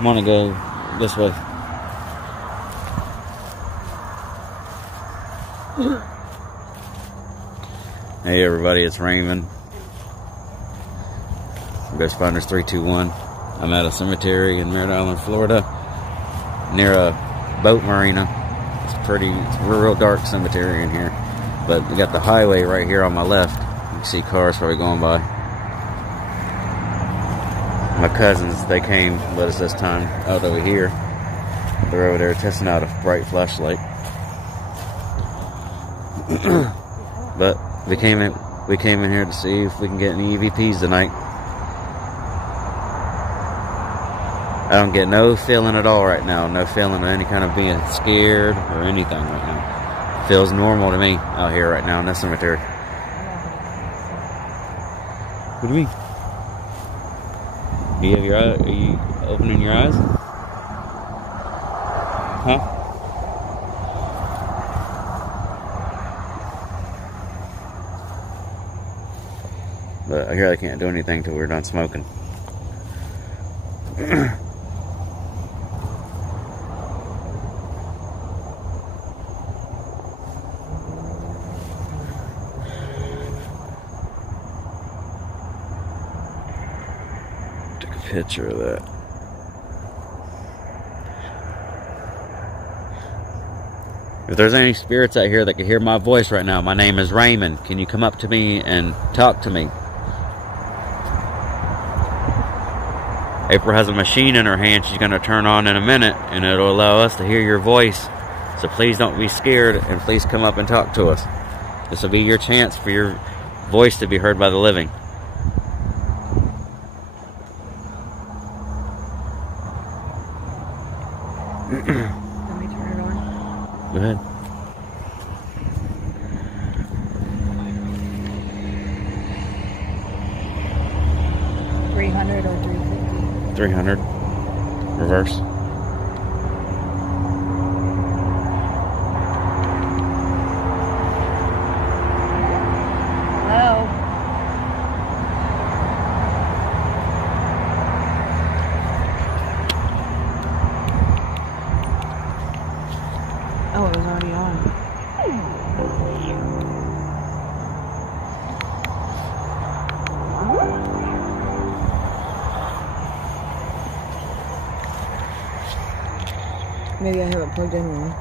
I'm gonna go this way. Hey everybody, it's Raymond. Ghost Finders 321. I'm at a cemetery in Merritt Island, Florida, near a boat marina. It's a real dark cemetery in here, but we got the highway right here on my left. You can see cars probably going by. My cousins, they came with us this time out over here. They're over there testing out a bright flashlight. But we came in here to see if we can get any EVPs tonight. I don't get no feeling at all right now. No feeling of any kind of being scared or anything right now. Feels normal to me out here right now in this cemetery. What do you mean? Are you opening your eyes? Huh? But I hear I can't do anything till we're done smoking. Take a picture of that. If there's any spirits out here that can hear my voice right now, my name is Raymond. Can you come up to me and talk to me? April has a machine in her hand she's going to turn on in a minute, and it'll allow us to hear your voice. So please don't be scared, and please come up and talk to us. This will be your chance for your voice to be heard by the living. Let me turn it on. Go ahead. $300 or $350? 300. Reverse. Hello? Oh, it was already on. Maybe I have it plugged in wrong.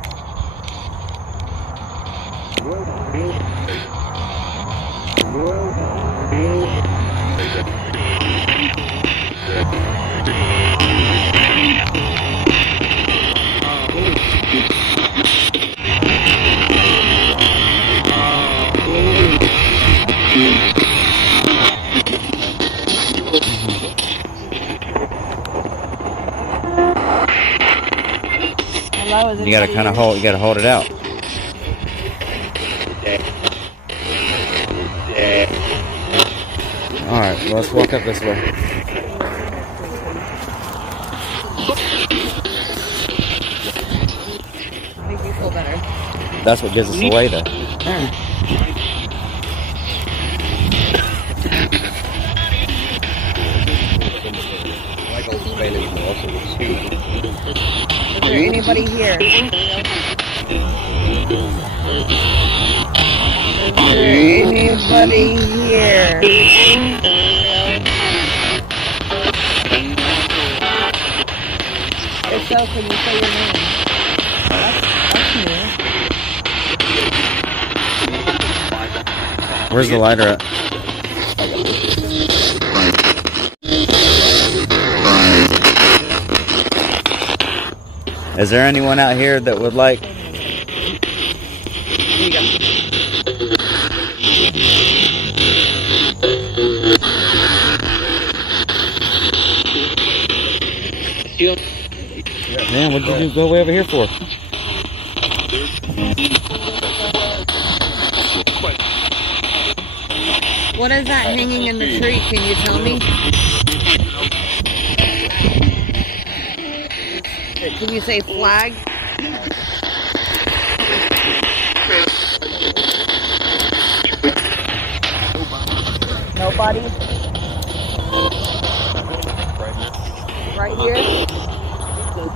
You gotta kind of hold. You gotta hold it out. All right, well, let's walk up this way. Make you feel better. That's what gives us away, though. Is there anybody here? Is there anybody here? If so, can you say your name? That's new. Where's the lighter at? Is there anyone out here that would like? Man, what did you go way over here for? What is that hanging in the tree? Can you tell me? Can you say flag? Nobody? Right here? All you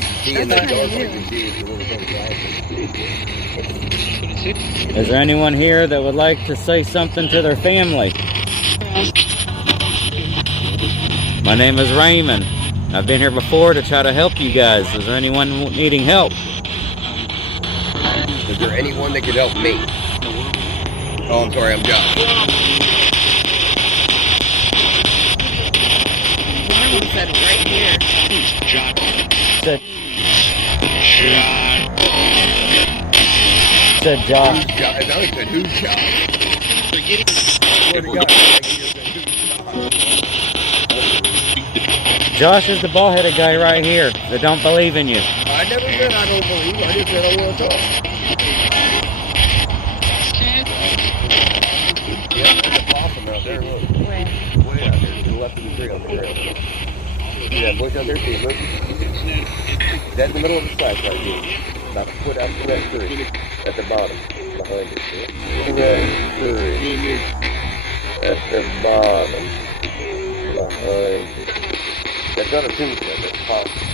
can see in that dark, all you can see is the little thing. Is there anyone here that would like to say something to their family? My name is Raymond. I've been here before to try to help you guys. Is there anyone needing help? Is there anyone that could help me? Oh, I'm sorry, I'm Josh. Someone said right here. Said Josh. I know he said who's Josh? Josh is the bald-headed guy right here that don't believe in you. I never said I don't believe. I just said I want to talk. Yeah, there's a possum out there. Look. Where? Way out there. To the left of the tree on the trail. See that bush out there? See it? Look. That's in the middle of the sky right here. About a foot out from that tree. At the bottom. Behind it. That tree. At the bottom. Behind it. That's not a tombstone. That's a possum.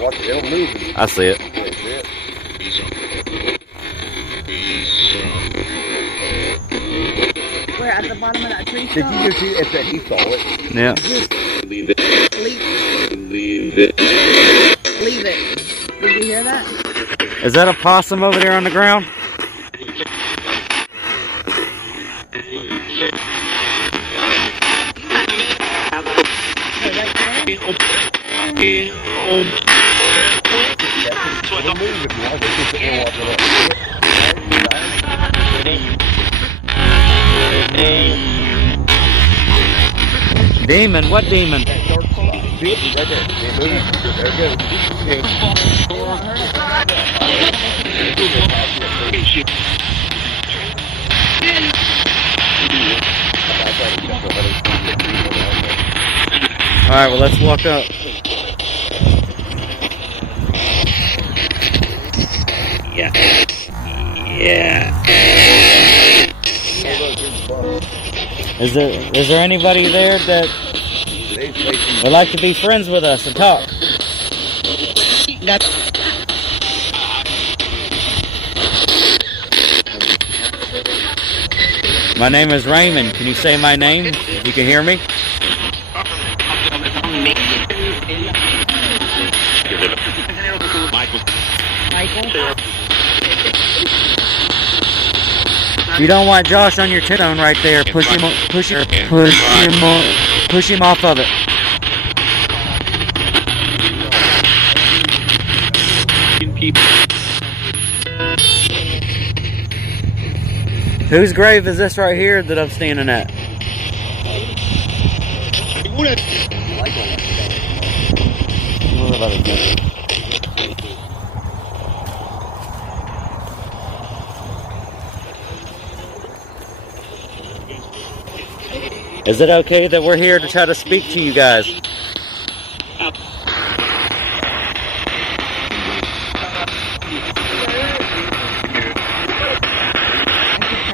Watch it. It'll move. I see it. Yeah, see it? Where? At the bottom of that tree Did stump? you just see it? It said he saw it. Yeah. Leave it. Leave it. Did you hear that? Is that a possum over there on the ground? Demon? What demon? Right there. There it goes. Alright, well, let's walk up. Yeah. Is there anybody there that would like to be friends with us and talk? My name is Raymond. Can you say my name? If you can hear me? Michael? If you don't want Josh on your tone right there, push him off of it. Whose grave is this right here that I'm standing at? Is it okay that we're here to try to speak to you guys?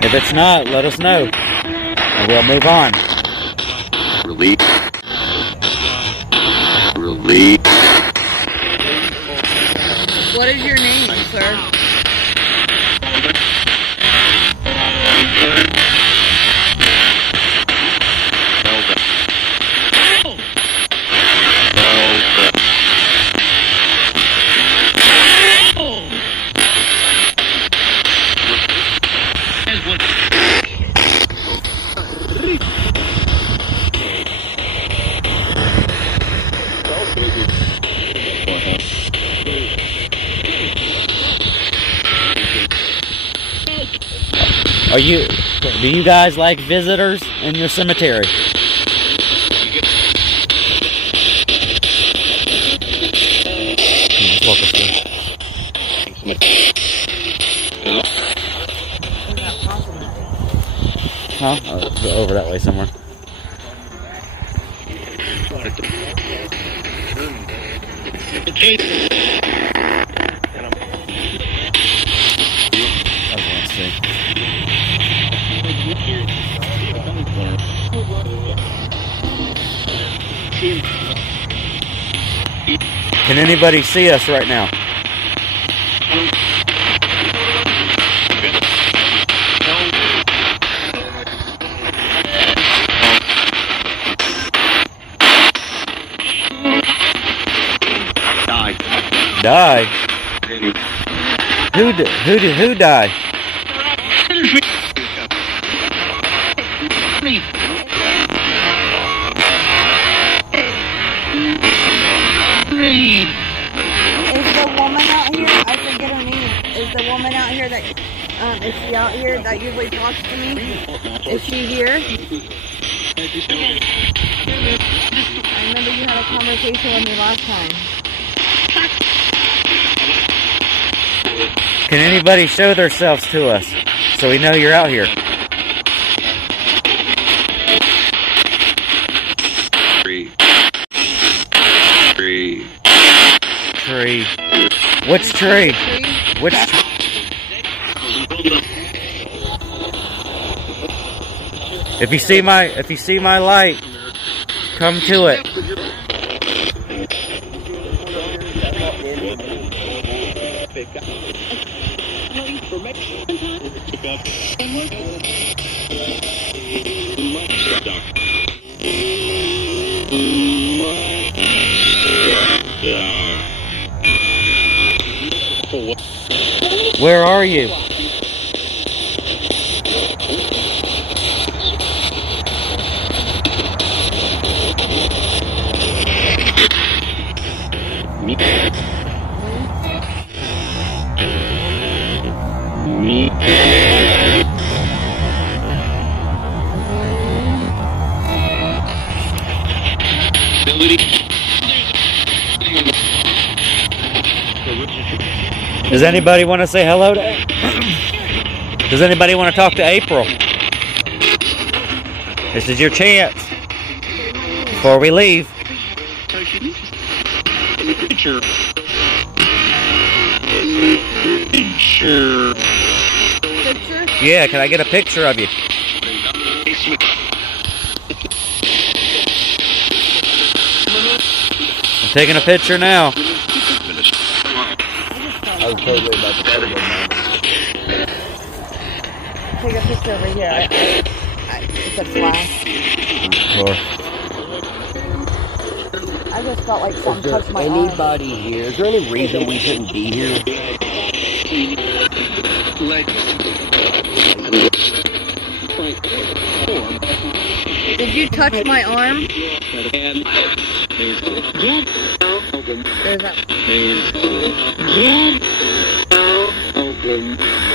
If it's not, let us know, and we'll move on. Release. Release. What is your name, sir? Do you guys like visitors in your cemetery? Huh? Oh, over that way somewhere. Can anybody see us right now? Die? Who died? Is the woman out here? I forget her name. Is the woman out here that, is she out here that usually talks to me? Is she here? I remember you had a conversation with me last time. Can anybody show themselves to us so we know you're out here? Tree. Which tree? Which tree? If you see my light, come to it. Where are you? Does anybody want to say hello to? Does anybody want to talk to April? This is your chance before we leave. Picture. Yeah, can I get a picture of you? I'm taking a picture now. I was totally about to tell you about Take a picture over here. It's a flash. Sure. I just felt like something touched my arm. anybody here? Is there any reason we shouldn't be here? Did you touch my arm?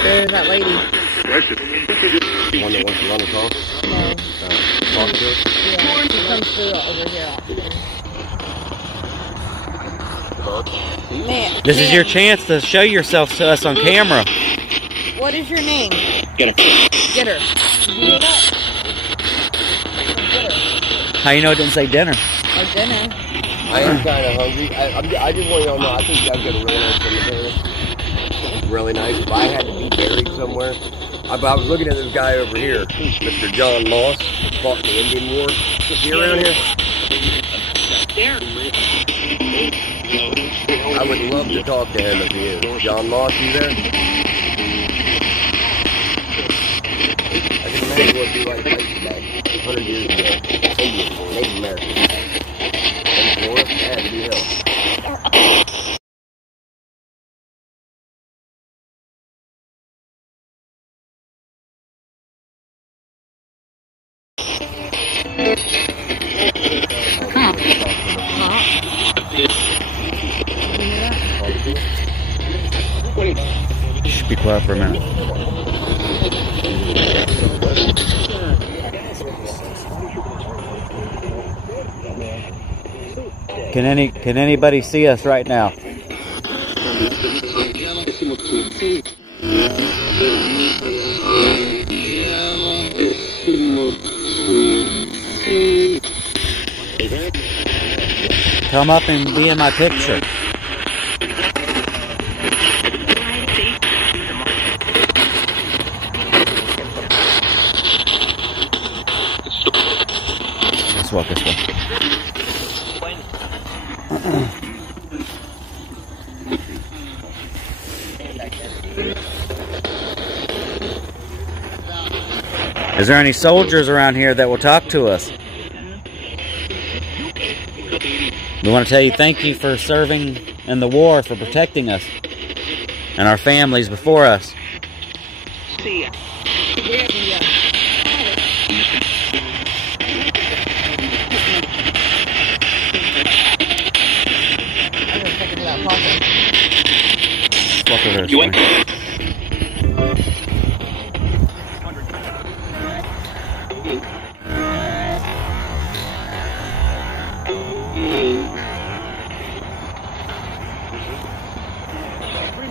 There's that lady. The one that wants to run across? No. Talk to her? Yeah, she comes through over here. Man, This is your chance to show yourself to us on camera. What is your name? Get her. Get her. Did you hear that? Get her. How you know it didn't say dinner? Oh, dinner. I am kind of hungry. I just want y'all to know, I think you guys got a really nice cemetery. Really nice. If I had to be buried somewhere, I was looking at this guy over here, Mr. John Moss, who fought in the Indian War. Is he around here? I would love to talk to him if he is. John Moss, you there? I can imagine what it'd be like back 100 years ago. Indian, Native American. In Florida, that had to be hell. Just be quiet for a minute. Can anybody see us right now? Come up and be in my picture. Let's walk this way. Is there any soldiers around here that will talk to us? We want to tell you thank you for serving in the war, for protecting us and our families before us. See ya. Walk over there.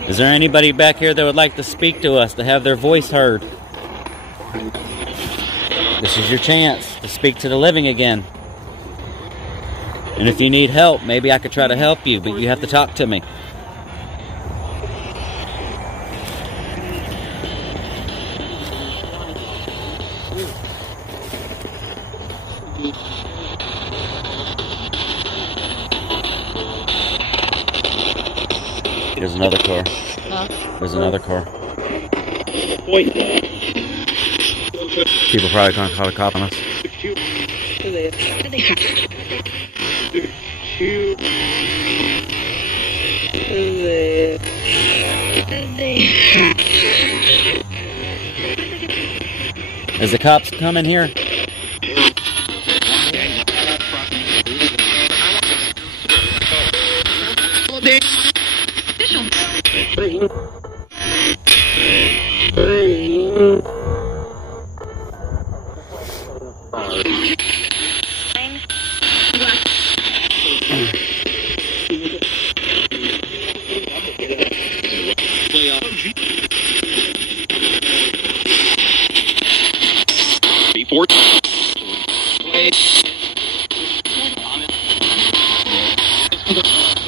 Is there anybody back here that would like to speak to us, to have their voice heard? This is your chance to speak to the living again. And if you need help, maybe I could try to help you, but you have to talk to me. There's another car. There's another car. People probably gonna call the cop on us. Is the cops coming here?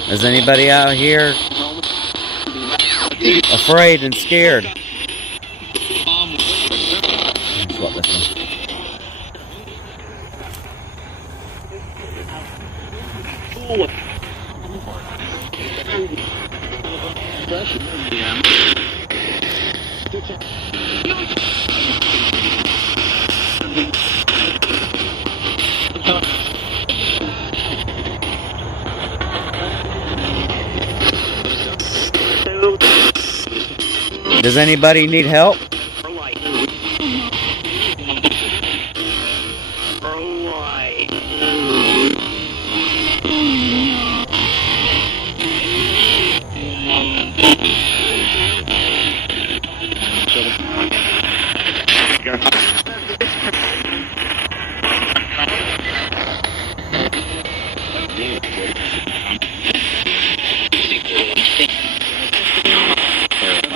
Is anybody out here afraid and scared? Swap this one. Does anybody need help?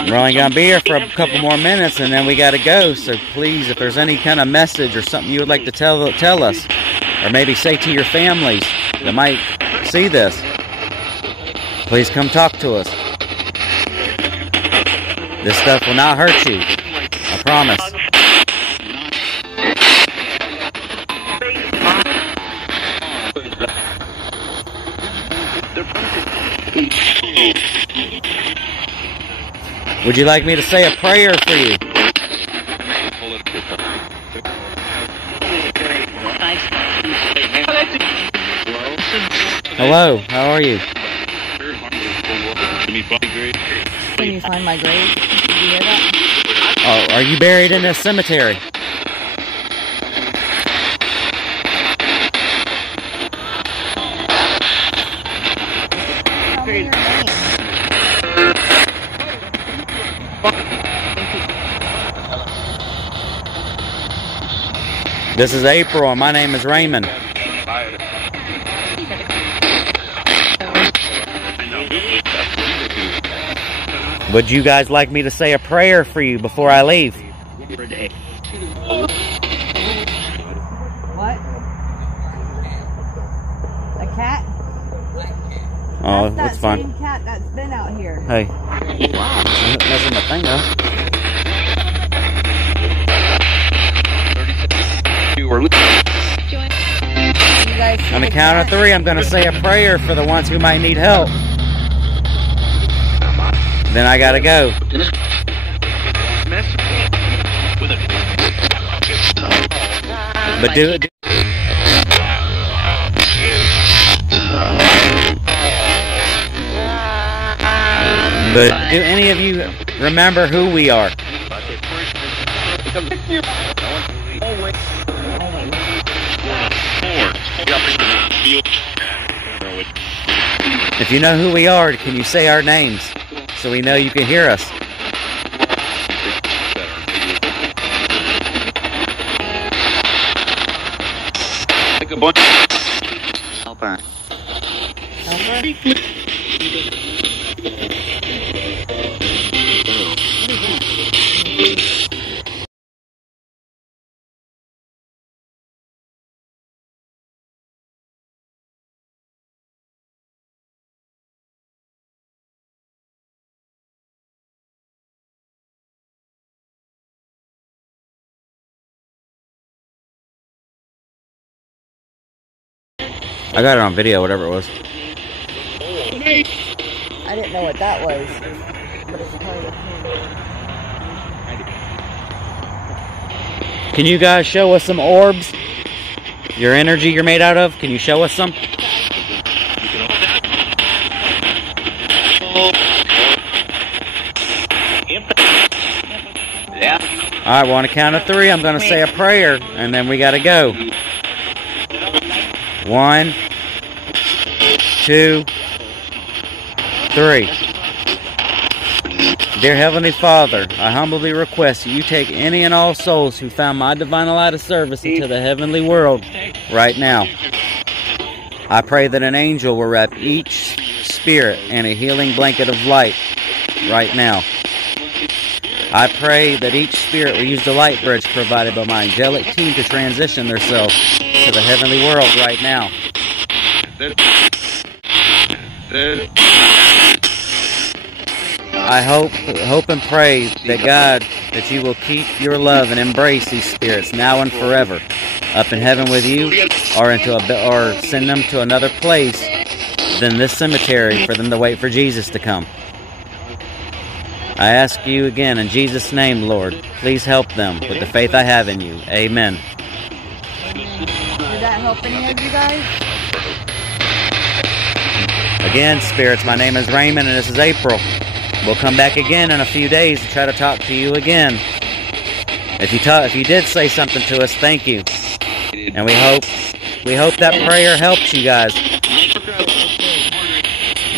We're only going to be here for a couple more minutes and then we got to go. So please, if there's any kind of message or something you would like to tell us, or maybe say to your families that might see this, please come talk to us. This stuff will not hurt you. I promise. Would you like me to say a prayer for you? Hello, how are you? Can you find my grave? Did you hear that? Oh, are you buried in this cemetery? Tell me your name. This is April and my name is Raymond. Would you guys like me to say a prayer for you before I leave? What? A cat? Oh, That's that's that fine. same cat that's been out here. Hey, messing my thing up. You were you guys see On the the count of cat? 3, I'm going to say a prayer for the ones who might need help. Then I got to go. But do it. But do any of you remember who we are? If you know who we are, can you say our names so we know you can hear us? Helper? I got it on video, whatever it was. I didn't know what that was. But it's part of the Can you guys show us some orbs? Your energy you're made out of? Can you show us some? Alright, well, on the count of 3, I'm going to say a prayer, and then we got to go. 1, 2, 3. Dear Heavenly Father, I humbly request that you take any and all souls who found my divine light of service into the heavenly world right now. I pray that an angel will wrap each spirit in a healing blanket of light right now. I pray that each spirit will use the light bridge provided by my angelic team to transition themselves to the heavenly world right now. I hope and pray that God, that you will keep your love and embrace these spirits now and forever, up in heaven with you, or send them to another place than this cemetery for them to wait for Jesus to come. I ask you again in Jesus' name, Lord, please help them with the faith I have in you. Amen. Did that help any of you guys? Again, spirits, my name is Raymond and this is April. We'll come back again in a few days to try to talk to you again. If you did say something to us, thank you. And we hope that prayer helps you guys.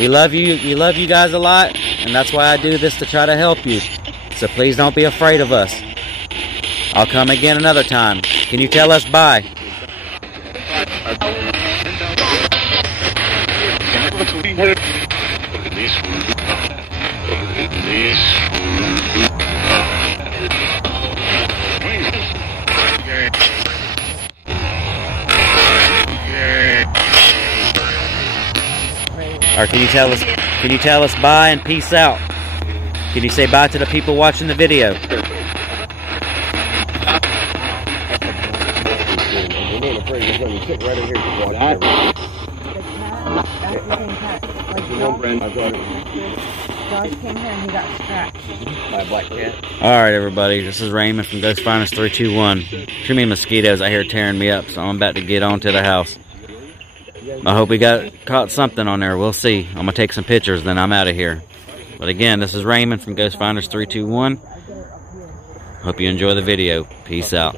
We love you guys a lot, and that's why I do this, to try to help you. So please don't be afraid of us. I'll come again another time. Can you tell us bye? Or can you tell us bye and peace out? Can you say bye to the people watching the video? Alright everybody, this is Raymond from Ghost Finest 321. Too many mosquitoes out here tearing me up, so I'm about to get on to the house. I hope we caught something on there. We'll see. I'm going to take some pictures, then I'm out of here. But again, this is Raymond from Ghost Finders 321. Hope you enjoy the video. Peace out.